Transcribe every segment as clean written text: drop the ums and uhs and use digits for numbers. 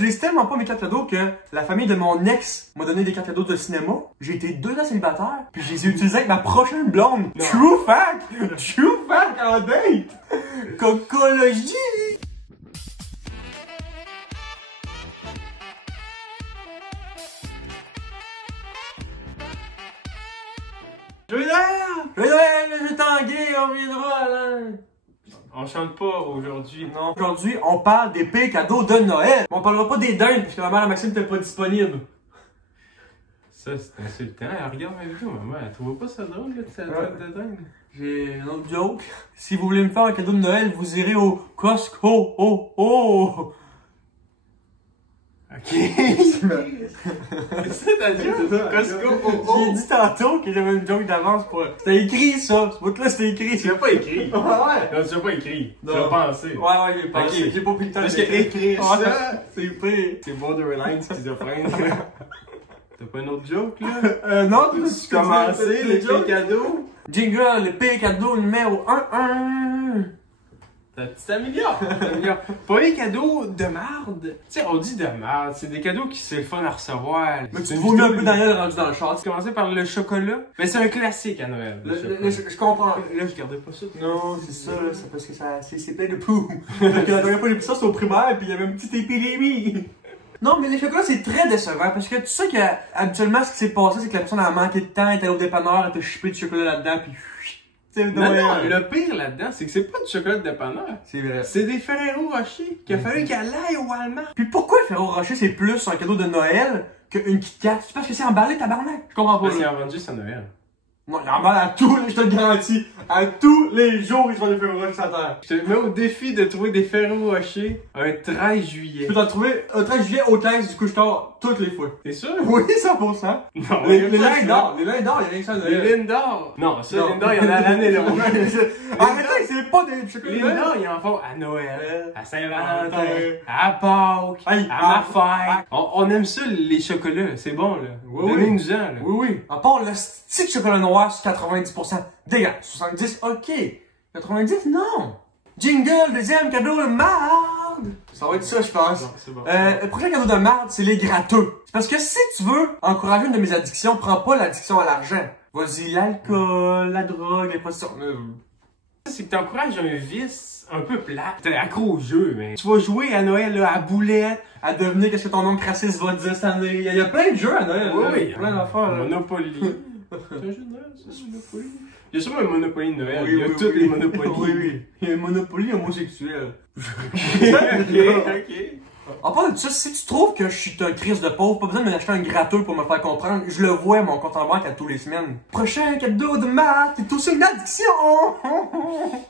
J'utilise tellement pas mes cartes cadeaux que la famille de mon ex m'a donné des cartes cadeaux de cinéma. J'ai été 2 ans célibataire, puis je les ai utilisés avec ma prochaine blonde. Non. True fact! True fact en date! Cocologie! Joyeux Noël! Joyeux Noël! Je tangué, on reviendra là! On chante pas aujourd'hui. Non. Aujourd'hui, on parle des pires cadeaux de Noël. Mais on parlera pas des dindes, puisque ma mère Maxime n'était pas disponible. Ça, c'est insultant. Elle regarde ma vidéo, maman. Elle trouve pas ça drôle, là, de sa tête de dingue. J'ai un autre joke. Si vous voulez me faire un cadeau de Noël, vous irez au Costco. Oh, oh! Ok. C'est ça ta joke? Costco, oh, oh. J'ai dit tantôt que j'avais une joke d'avance pour... C'était écrit, ça. Ce bout-là, c'était écrit. Tu l'as pas écrit. Ouais. Non, tu l'as pas écrit. Tu l'as pensé. Ouais, j'ai pensé. Ok. J'ai pas pris le temps Parce que écrire Ouais. ça, C'est pire. c'est borderline schizophrène. T'as pas un autre joke, là? Non, Tu commencer les pires cadeaux? Jingle, le pire cadeau numéro 1. Tu t'améliores. Pas les cadeaux de marde. Tu sais, on dit de marde. C'est des cadeaux qui c'est le fun à recevoir. Mais tu vaut mieux un peu Daniel rendu dans le char. Tu commençais par le chocolat. Mais c'est un classique à Noël. Je comprends. Là, je gardais pas ça. Non, c'est ça, c'est parce que c'est plein de poux. Parce que la dernière fois, j'ai pris ça, c'était au primaire, puis il y avait une petite épidémie. Non, mais les chocolats, c'est très décevant, parce que tu sais qu'habituellement, ce qui s'est passé, c'est que la personne a manqué de temps, elle était au dépanneur, elle t'a chipé du chocolat là-dedans, puis non, le pire là-dedans, c'est que c'est pas du chocolat de dépanneur. C'est vrai. C'est des Ferrero Rocher qu'il a fallu qu'elle aille au Walmart. Puis pourquoi le Ferrero Rocher, c'est plus un cadeau de Noël qu'une Kit Kat? C'est parce que c'est emballé, tabarnak. Je comprends pas. Parce qu'il a vendu ça à Noël. Non, il emballe à tous les, je te le garantis, à tous les jours, ils se font des Ferrero Rocher sur la terre. Je te mets au défi de trouver des Ferrero Rocher un 13 juillet. Tu peux t'en trouver un 13 juillet au 15 du couche-tard toutes les fois. T'es sûr? Oui, 100%. Non, Les lins d'or, il y a rien que ça. Les Lindor. Non, ça, Lindor, il y en a à l'année, là. Arrêtez, c'est pas des chocolats. Lindor, ils en font à Noël, à Saint-Valentin, à Pâques, Hey, à ma fête. On aime ça, les chocolats. C'est bon, là. Oui, Donnez-nous-en, là. Oui. À part le stick chocolat noir sur 90%. Dégage. 70, ok. 90, non. Jingle, deuxième cadeau de marde. Ça va être ça, je pense. Non, c'est bon. Le prochain cadeau de marde, c'est les gratteux. C'est parce que si tu veux encourager une de mes addictions, prends pas l'addiction à l'argent. Vas-y, l'alcool, la drogue, les prostitutions. C'est que t'encourages un vice un peu plat. T'es accro au jeu, mais tu vas jouer à Noël, là, à boulette. À devenir qu'est-ce que ton oncle raciste va dire cette année. Il y a plein de jeux à Noël. Oui, là. oui. Plein d'affaires. là. Monopoly. C'est un jeu de Noël, ça, Monopoly. Il y a sûrement un Monopoly de Noël. Oui, Il y a oui, toutes oui. les Monopolies. Oui, oui. Il y a un Monopoly homosexuel. ok. En part de ça, si tu trouves que je suis un crise de pauvre, pas besoin de m'acheter un gratteux pour me faire comprendre. Je le vois, mon compte en banque à tous les semaines. Prochain cadeau de maths, c'est aussi une addiction!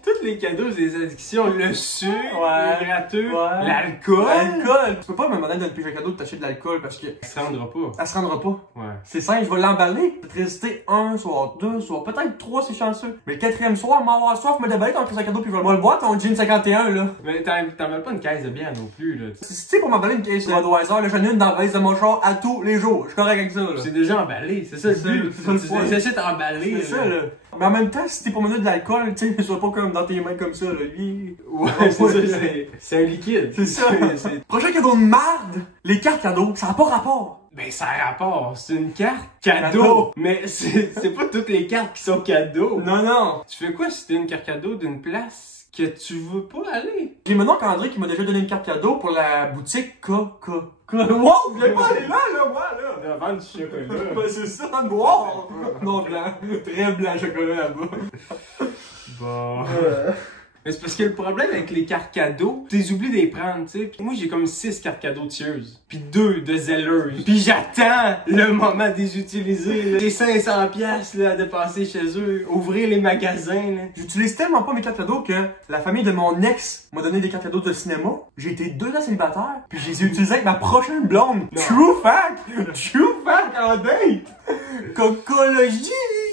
Tous les cadeaux, c'est des addictions. Le sucre, Ouais. le gratteux, Ouais. l'alcool. L'alcool! Tu peux pas me demander d'un pige cadeau de t'acheter de l'alcool parce que Ça se rendra pas. elle se rendra pas. Ouais. C'est simple, je vais l'emballer. Je vais te résister un soir, deux soirs, peut-être trois si chanceux. Mais le quatrième soir, m'avoir soif, me déballer ton crise à cadeau puis je vais le boire ton jean 51 là. Mais t'en pas une caisse de bière non plus, là. Si tu sais, pour m'emballer une caisse de Budweiser, là, j'en ai une dans la valise de mon char à tous les jours. Je suis correct avec ça, là. C'est déjà emballé, c'est ça le C'est but. ça, c'est ça le point. Tu achètes emballé. C'est ça, là. Mais en même temps, si t'es pour me donner de l'alcool, tu sais, sois pas comme dans tes mains comme ça, là. Lui... Ouais, c'est ça, c'est un liquide. C'est ça. Prochain cadeau de marde, les cartes cadeaux, ça n'a pas rapport. Ben, ça a rapport. C'est une carte Cadeau. cadeau. Mais c'est pas toutes les cartes qui sont cadeaux. Non, non. Tu fais quoi si t'as une carte cadeau d'une place que tu veux pas aller? J'ai mon oncle André qui m'a déjà donné une carte cadeau pour la boutique K. Wow, vous voulez pas aller là, moi, là. De vendre du chocolat. Ben, c'est ça, noir. Non, blanc. Très blanc chocolat là-bas. Bon. Mais c'est parce que le problème avec les cartes cadeaux, t'es oublié de les prendre, tu sais. Puis moi, j'ai comme 6 cartes cadeaux de tueuses. Puis 2 de zèleuses. Puis j'attends le moment de les utiliser, là. J'ai 500 piastres, là, à dépenser chez eux. Ouvrir les magasins, là. J'utilise tellement pas mes cartes cadeaux que la famille de mon ex m'a donné des cartes cadeaux de cinéma. J'ai été 2 ans célibataire, puis je les ai utilisés avec ma prochaine blonde. Non. True fact! True fact en date! Cocologie!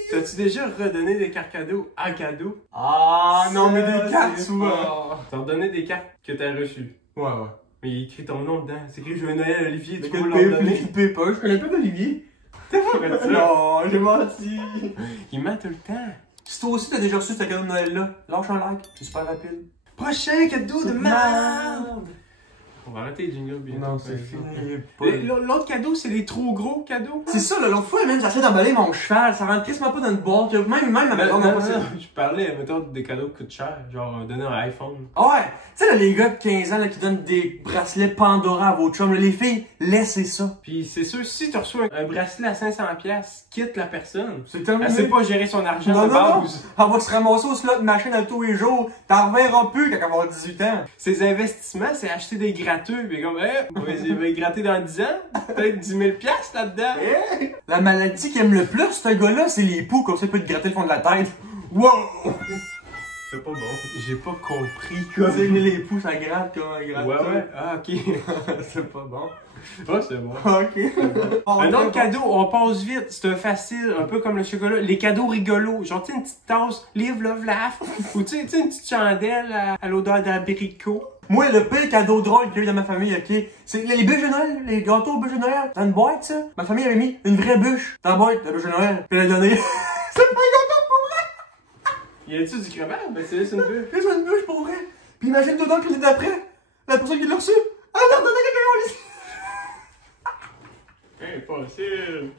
T'as-tu déjà redonné des cartes cadeaux en cadeau? Ah non, mais des cartes c'est souvent! fort. T'as redonné des cartes que t'as reçues. Ouais, ouais. Mais il écrit ton nom dedans. C'est écrit Joyeux Noël Olivier, tu Mais peux quel leur donner. paye pas, je connais pas d'Olivier. T'as pas fait ça? Non, j'ai menti. Il ment tout le temps. Si toi aussi t'as déjà reçu ce cadeau de Noël là, lâche un like, c'est super rapide. Prochain cadeau de merde! On va arrêter les jingles bientôt. Non, c'est fini. L'autre cadeau, c'est les trop gros cadeaux. C'est ça, là, l'autre fois, même, j'essaie d'emballer mon cheval, ça rentre quasiment pas dans une boîte. Même à Non, ma non, je parlais, mettons, des cadeaux qui coûtent cher. Genre, donner un iPhone. Ouais, tu sais, là, les gars de 15 ans, là, qui donnent des bracelets Pandora à vos chums, là, les filles, laissez ça. Puis c'est sûr, si tu reçois un bracelet à 500$, quitte la personne. C'est tellement. Elle sait pas gérer son argent Non, de non, base. non. Elle va se ramasser au slot machine à tous les jours. T'en reverras plus quand elle va avoir 18 ans. Ses investissements, c'est acheter des gratteux. Puis comme, il va gratter dans 10 ans. Peut-être 10 000$ là-dedans. La maladie qu'il aime le plus, ce gars-là, c'est les poux, comme ça, il peut te gratter le fond de la tête. Wow! C'est pas bon. J'ai pas compris quoi. C'est les poux, ça gratte comme un gratte. Ouais. Ah, ok. C'est pas bon. Ouais, c'est bon. Ok. Un autre cadeau, on passe vite, c'est un facile, un peu comme le chocolat. Les cadeaux rigolos, genre tu sais une petite tasse, live, love, laugh, ou tu sais une petite chandelle à l'odeur d'abricot. Moi, le pire cadeau drôle qu'il y a eu dans ma famille, ok, c'est les bûches de Noël, les gâteaux aux bûches de Noël. Dans une boîte, ça. Ma famille avait mis une vraie bûche dans la boîte de bûche de Noël. Puis elle a donné. C'est pas un gâteau pour vrai! Y a-tu du crevard? Ben c'est juste une bûche. C'est une bûche pour vrai. Puis imagine dedans que l'année d'après, la personne qui l'a reçu, elle a redonné quelqu'un ici. Impossible.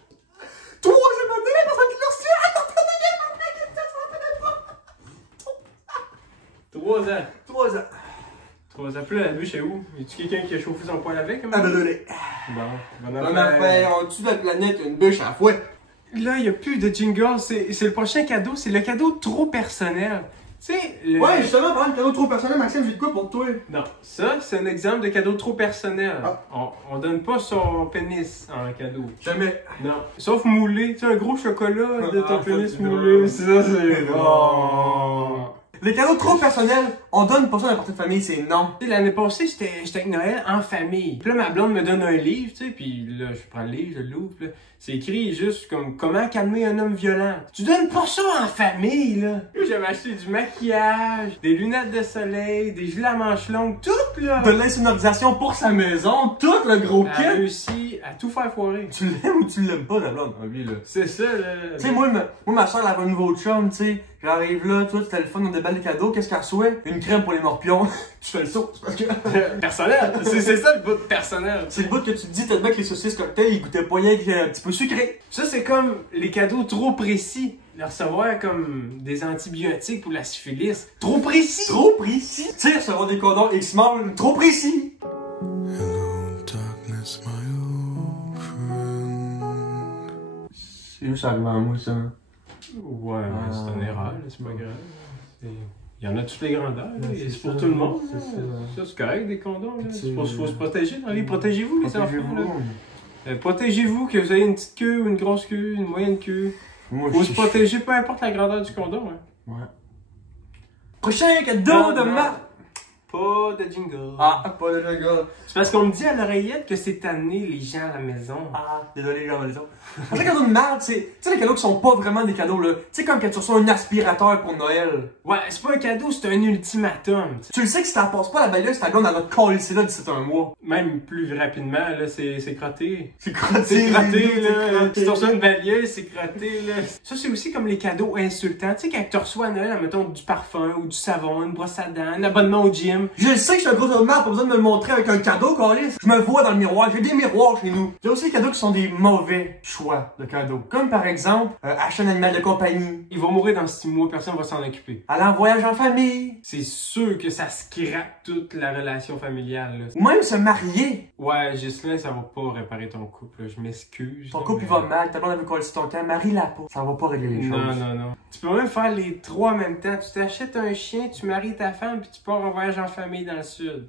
Troisième année, la personne qui l'a reçu, elle a redonné quelqu'un. 3 ans. 3 ans. 3 ans. Puis là, la bûche est où? Y a-tu quelqu'un qui a chauffé son poêle avec? Elle m'a donné. Bon. On a fait en dessous de la planète, il y a une bûche à la fouette. Là, y a plus de jingle. C'est le prochain cadeau. C'est le cadeau trop personnel. Tu sais, le... Ouais, justement, par exemple, cadeau trop personnel, Maxime, j'ai de quoi pour toi? Non, ça, c'est un exemple de cadeau trop personnel. Ah. On donne pas son pénis en cadeau. Jamais. Non. Sauf moulé. Tu sais, un gros chocolat de ton Ah, pénis ça, moulé. c'est Ça, c'est bon. bon. Les cadeaux trop personnels, on donne pas ça à n'importe quelle famille, c'est non. Tu sais, l'année passée, j'étais avec Noël en famille. Puis là, ma blonde me donne un livre, tu sais, puis là, je prends le livre, je l'ouvre, là. C'est écrit juste comme comment calmer un homme violent. Tu donnes pas ça en famille, là. Là, j'avais acheté du maquillage, des lunettes de soleil, des gilets à manches longues, tout, là. De l'insonorisation pour sa maison, tout le gros Elle a kit. réussi à tout faire foirer. Tu l'aimes ou tu l'aimes pas, ta blonde? Lui, là. C'est ça, là. Tu sais, moi, ma soeur, elle avait un nouveau chum, tu sais. J'arrive là, tout, c'était le fun, on déballe les cadeaux. Qu'est-ce qu'elle reçoit? Une crème pour les morpions. Tu fais le saut, c'est parce que. Personnel. C'est ça le bout de personnel. C'est le bout que tu te dis tellement que les saucisses cocktail, ils goûtaient pas rien qu'un petit peu sucré. Ça, c'est comme les cadeaux trop précis. Le recevoir comme des antibiotiques pour la syphilis. Trop précis! Trop précis. Tu sais, recevoir des condoms X-Mall, trop précis. Hello, darkness, my old friend. C'est juste arrivé à moi, ça. Ouais, mais c'est une erreur, là, c'est pas grave. Il y en a toutes les grandeurs, là. C'est pour tout le monde. C'est ça. Ça, c'est correct, des condoms. Là. C'est- Faut se protéger dans la vie. Protégez-vous, les enfants. Protégez-vous. Là. Protégez-vous, que vous ayez une petite queue, une grosse queue, une moyenne queue. Moi, Faut se protéger, peu importe la grandeur du condom. Hein. Ouais. Prochain cadeau de ma. Pas de jingle. Ah, pas de jingle. C'est parce qu'on me dit à l'oreillette que c'est amené les gens à la maison. Ah, désolé, les gens, maison. Prochain cadeau de merde, c'est. Tu sais, les cadeaux qui sont pas vraiment des cadeaux, là. Tu sais, comme quand tu reçois un aspirateur pour Noël. Ouais, c'est pas un cadeau, c'est un ultimatum. T'sais. Tu le sais que si t'en passes pas la bailleuse, ta blonde, elle va te coller là d'ici un mois. Même plus rapidement, là, c'est crotté. C'est crotté. C'est crotté, c'est là. crotté. Si tu reçois une balieuse, c'est crotté, là. Ça, c'est aussi comme les cadeaux insultants. Tu sais, quand tu reçois à Noël, mettons, du parfum ou du savon, une brosse à dents, un abonnement au gym. Je sais que je suis un gros de merde, pas besoin de me le montrer avec un cadeau, Carlis. Je me vois dans le miroir, j'ai des miroirs chez nous. J'ai aussi des cadeaux qui sont des mauvais choix de cadeaux. Comme par exemple, acheter un animal de compagnie, Il va mourir dans 6 mois, personne va s'en occuper. aller en voyage en famille, C'est sûr que ça scrape toute la relation familiale, là. ou même se marier. Ouais, Ghislain, ça va pas réparer ton couple, là. Je m'excuse. Ton là, couple il mais- va mal, ta blonde elle veut coller sur ton camp, marie-la pas. Ça va pas régler les choses. Non. Tu peux même faire les 3 en même temps. Tu t'achètes un chien, tu maries ta femme, puis tu pars en voyage en famille dans le sud.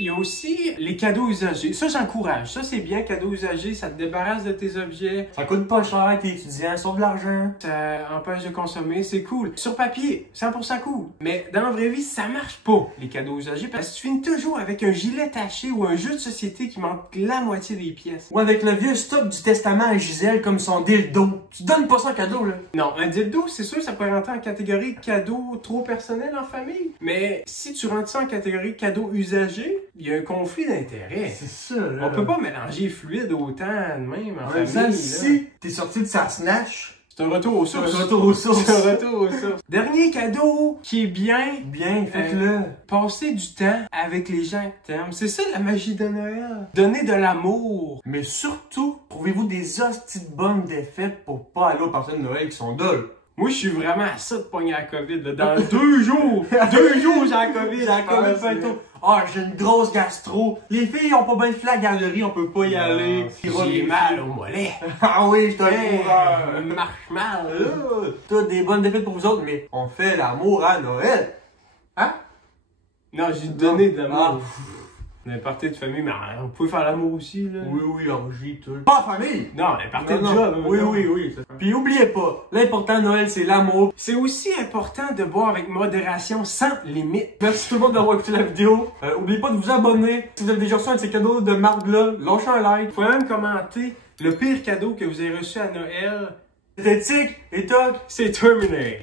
Il y a aussi les cadeaux usagés. Ça, j'encourage. Ça, c'est bien, cadeaux usagés. Ça te débarrasse de tes objets. Ça coûte pas cher, t'es étudiant, sauve de l'argent. Ça empêche de consommer. C'est cool. Sur papier, 100% cool. Mais dans la vraie vie, ça marche pas, les cadeaux usagés. Parce que tu finis toujours avec un gilet taché ou un jeu de société qui manque la moitié des pièces. Ou avec le vieux stock du testament à Gisèle comme son dildo. Tu donnes pas ça en cadeau, là. Non, un dildo, c'est sûr, ça pourrait rentrer en catégorie cadeau trop personnel en famille. Mais si tu rentres ça en catégorie cadeau usagé, il y a un conflit d'intérêts. C'est ça, là. On peut pas mélanger fluide autant de même en En même famille. temps, si t'es sorti de sa snatch, C'est un retour aux sources. Un retour aux sources. C'est un retour aux sources. Dernier cadeau qui est bien. Bien, faites-le. Passer du temps avec les gens que t'aimes. C'est ça la magie de Noël. Donner de l'amour. Mais surtout, trouvez-vous des hosties de bonnes défaites pour pas aller aux personnes de Noël qui sont deules. Moi, je suis vraiment à ça de pogner la COVID. Là. Dans 2 jours. 2 jours, j'ai la COVID. J'ai la COVID, fait tout. Ah, j'ai une grosse gastro. Les filles ont pas bien fait la galerie, on peut pas y aller. J'ai mal au mollet. Ah oui, je te Hey, coureur. marche mal. T'as des bonnes défaites pour vous autres, mais on fait l'amour à Noël. Hein? Non, j'ai donné de l'amour. Ah. On est parti de famille, mais on pouvait faire l'amour aussi, là. Oui, orgie, tout. Pas en famille! Non, on est parti de Non. job. Oui. Puis oubliez pas, l'important à Noël, c'est l'amour. C'est aussi important de boire avec modération, sans limite. Merci tout le monde d'avoir écouté la vidéo. Oubliez pas de vous abonner. Si vous avez déjà reçu un de ces cadeaux de marque-là, lâchez un like. Vous pouvez même commenter le pire cadeau que vous avez reçu à Noël. C'était Tic et Toc. C'est terminé.